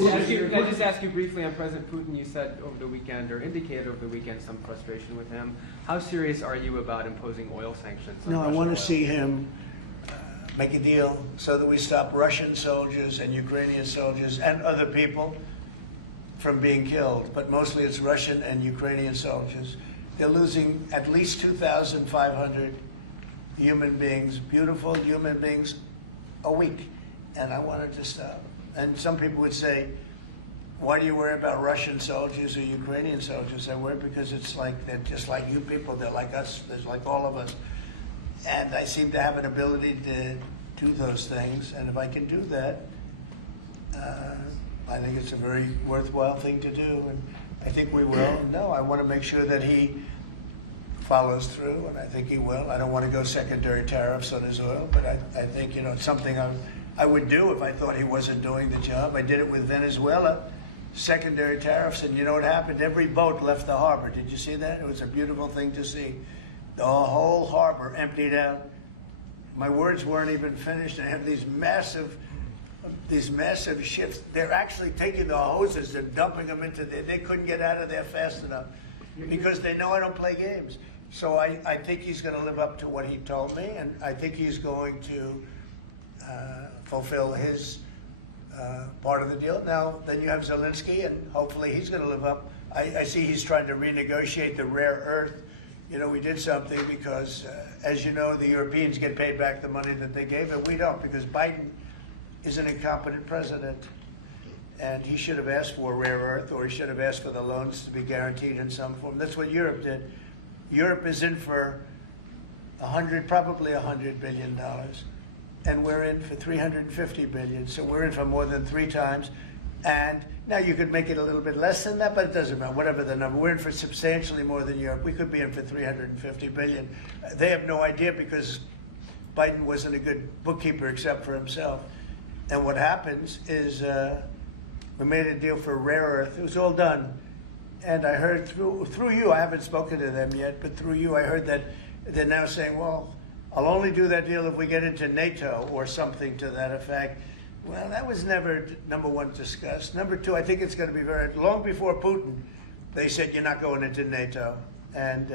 Can I just ask you briefly on President Putin? You said over the weekend, or indicated over the weekend, some frustration with him. How serious are you about imposing oil sanctions on No, I Russian want oil? to see him make a deal so that we stop Russian soldiers and Ukrainian soldiers and other people from being killed. But mostly it's Russian and Ukrainian soldiers. They're losing at least 2,500 human beings, beautiful human beings, a week. And I want it to stop. And some people would say, why do you worry about Russian soldiers or Ukrainian soldiers? I worry because it's like they're just like you people. They're like us. They're like all of us. And I seem to have an ability to do those things. And if I can do that, I think it's a very worthwhile thing to do. And I think we will. No, I want to make sure that he follows through, and I think he will. I don't want to go secondary tariffs on his oil, but I think, it's something I would do if I thought he wasn't doing the job. I did it with Venezuela, secondary tariffs, and you know what happened? Every boat left the harbor. Did you see that? It was a beautiful thing to see. The whole harbor emptied out. My words weren't even finished. I have these massive ships. They're actually taking the hoses and dumping them into there. They couldn't get out of there fast enough because they know I don't play games. So I think he's going to live up to what he told me, and I think he's going to fulfill his part of the deal. Now, then you have Zelensky, and hopefully he's going to live up. I see he's trying to renegotiate the rare earth. We did something because, as you know, the Europeans get paid back the money that they gave, and we don't, because Biden is an incompetent president. And he should have asked for rare earth, or he should have asked for the loans to be guaranteed in some form. That's what Europe did. Europe is in for probably $100 billion. And we're in for $350 billion. So we're in for more than 3 times. And now you could make it a little bit less than that, but it doesn't matter, whatever the number. We're in for substantially more than Europe. We could be in for $350 billion. They have no idea because Biden wasn't a good bookkeeper except for himself. And what happens is we made a deal for rare earth. It was all done. And I heard through you, I haven't spoken to them yet, but through you I heard that they're now saying, well, I'll only do that deal if we get into NATO or something to that effect. Well, that was never, number one, discussed. Number two, I think it's going to be long before Putin, they said you're not going into NATO. And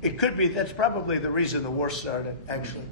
it could be, that's probably the reason the war started, actually.